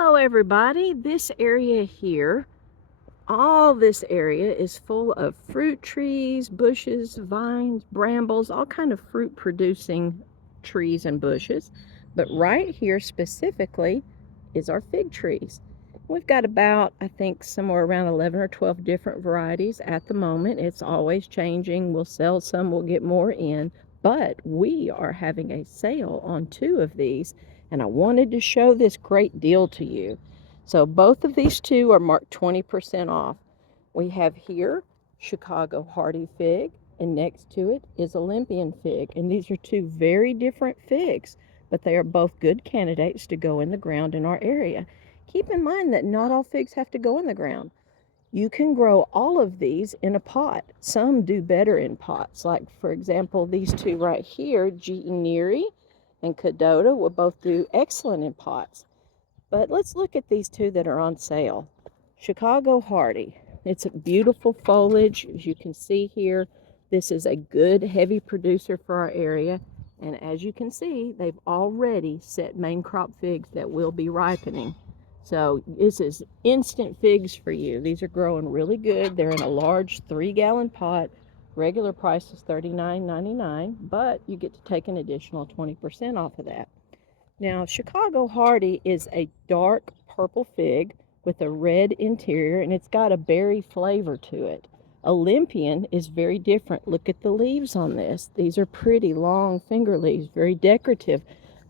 Hello everybody. This area here, all this area is full of fruit trees, bushes, vines, brambles, all kind of fruit producing trees and bushes. But right here specifically is our fig trees. We've got about, I think, somewhere around 11 or 12 different varieties at the moment. It's always changing. We'll sell some, we'll get more in. But we are having a sale on two of these, and I wanted to show this great deal to you. So both of these two are marked 20% off. We have here Chicago Hardy fig, and next to it is Olympian fig. And these are two very different figs, but they are both good candidates to go in the ground in our area. Keep in mind that not all figs have to go in the ground. You can grow all of these in a pot. Some do better in pots, like for example these two right here, Getaneri and Cadota, will both do excellent in pots. But let's look at these two that are on sale. Chicago Hardy. It's a beautiful foliage, as you can see here. This is a good heavy producer for our area. And as you can see, they've already set main crop figs that will be ripening. So this is instant figs for you. These are growing really good. They're in a large 3-gallon pot. Regular price is $39.99, but you get to take an additional 20% off of that. Now, Chicago Hardy is a dark purple fig with a red interior, and it's got a berry flavor to it. Olympian is very different. Look at the leaves on this. These are pretty long finger leaves, very decorative.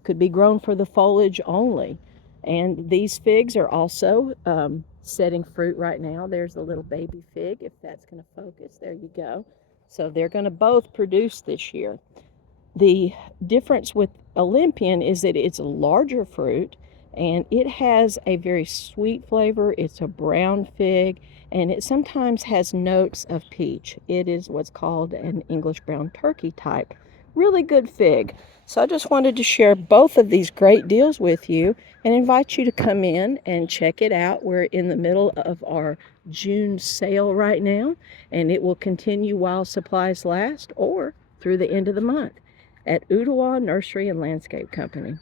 Could be grown for the foliage only. And these figs are also setting fruit right now. There's a little baby fig, if that's going to focus. There you go. So they're going to both produce this year. The difference with Olympian is that it's a larger fruit and it has a very sweet flavor. It's a brown fig and it sometimes has notes of peach. It is what's called an English brown turkey type. Really good fig. So I just wanted to share both of these great deals with you and invite you to come in and check it out. We're in the middle of our June sale right now, and it will continue while supplies last or through the end of the month at Ooltewah Nursery and Landscape Company.